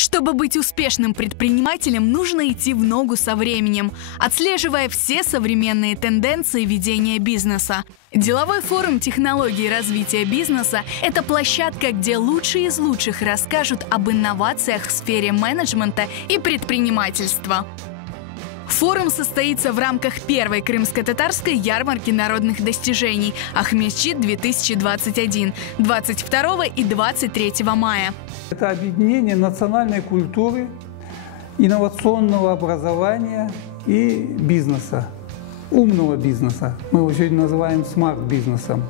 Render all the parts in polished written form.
Чтобы быть успешным предпринимателем, нужно идти в ногу со временем, отслеживая все современные тенденции ведения бизнеса. Деловой форум технологий развития бизнеса – это площадка, где лучшие из лучших расскажут об инновациях в сфере менеджмента и предпринимательства. Форум состоится в рамках первой крымско-татарской ярмарки народных достижений «Ахмедчит-2021» 22 и 23 мая. Это объединение национальной культуры, инновационного образования и бизнеса, умного бизнеса. Мы его сегодня называем смарт-бизнесом.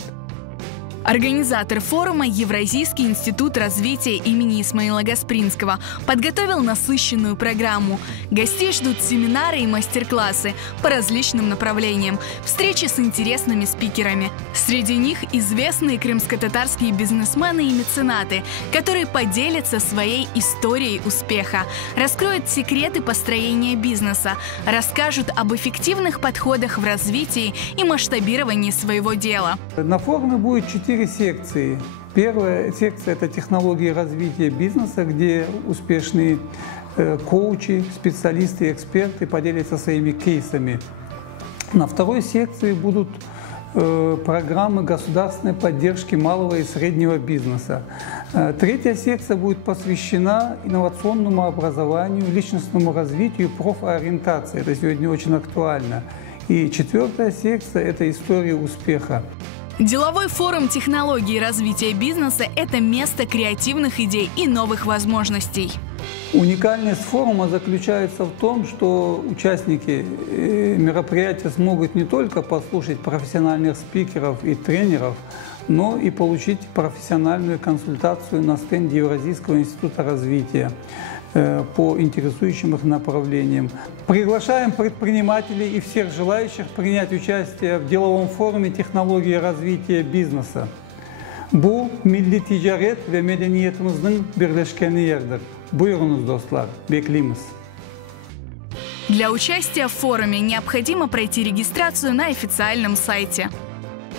Организатор форума Евразийский институт развития имени Исмаила Гаспринского подготовил насыщенную программу. Гостей ждут семинары и мастер-классы по различным направлениям, встречи с интересными спикерами. Среди них известные крымско-татарские бизнесмены и меценаты, которые поделятся своей историей успеха, раскроют секреты построения бизнеса, расскажут об эффективных подходах в развитии и масштабировании своего дела. На форуме будет 4 секции. Первая секция – это технологии развития бизнеса, где успешные коучи, специалисты и эксперты поделятся своими кейсами. На второй секции будут программы государственной поддержки малого и среднего бизнеса. Третья секция будет посвящена инновационному образованию, личностному развитию и профориентации. Это сегодня очень актуально. И четвертая секция – это история успеха. Деловой форум технологий развития бизнеса – это место креативных идей и новых возможностей. Уникальность форума заключается в том, что участники мероприятия смогут не только послушать профессиональных спикеров и тренеров, но и получить профессиональную консультацию на стенде Евразийского института развития по интересующим их направлениям. Приглашаем предпринимателей и всех желающих принять участие в деловом форуме технологии развития бизнеса. Bu milli ticaret ve medeniyetimizin birleşkeni yerdir. Buyurunuz dostlar, bekliyoruz. Для участия в форуме необходимо пройти регистрацию на официальном сайте.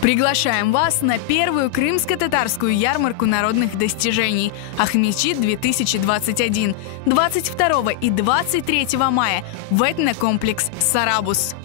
Приглашаем вас на первую крымско-татарскую ярмарку народных достижений «Ахмедчит-2021» 22 и 23 мая в этнокомплекс «Сарабус».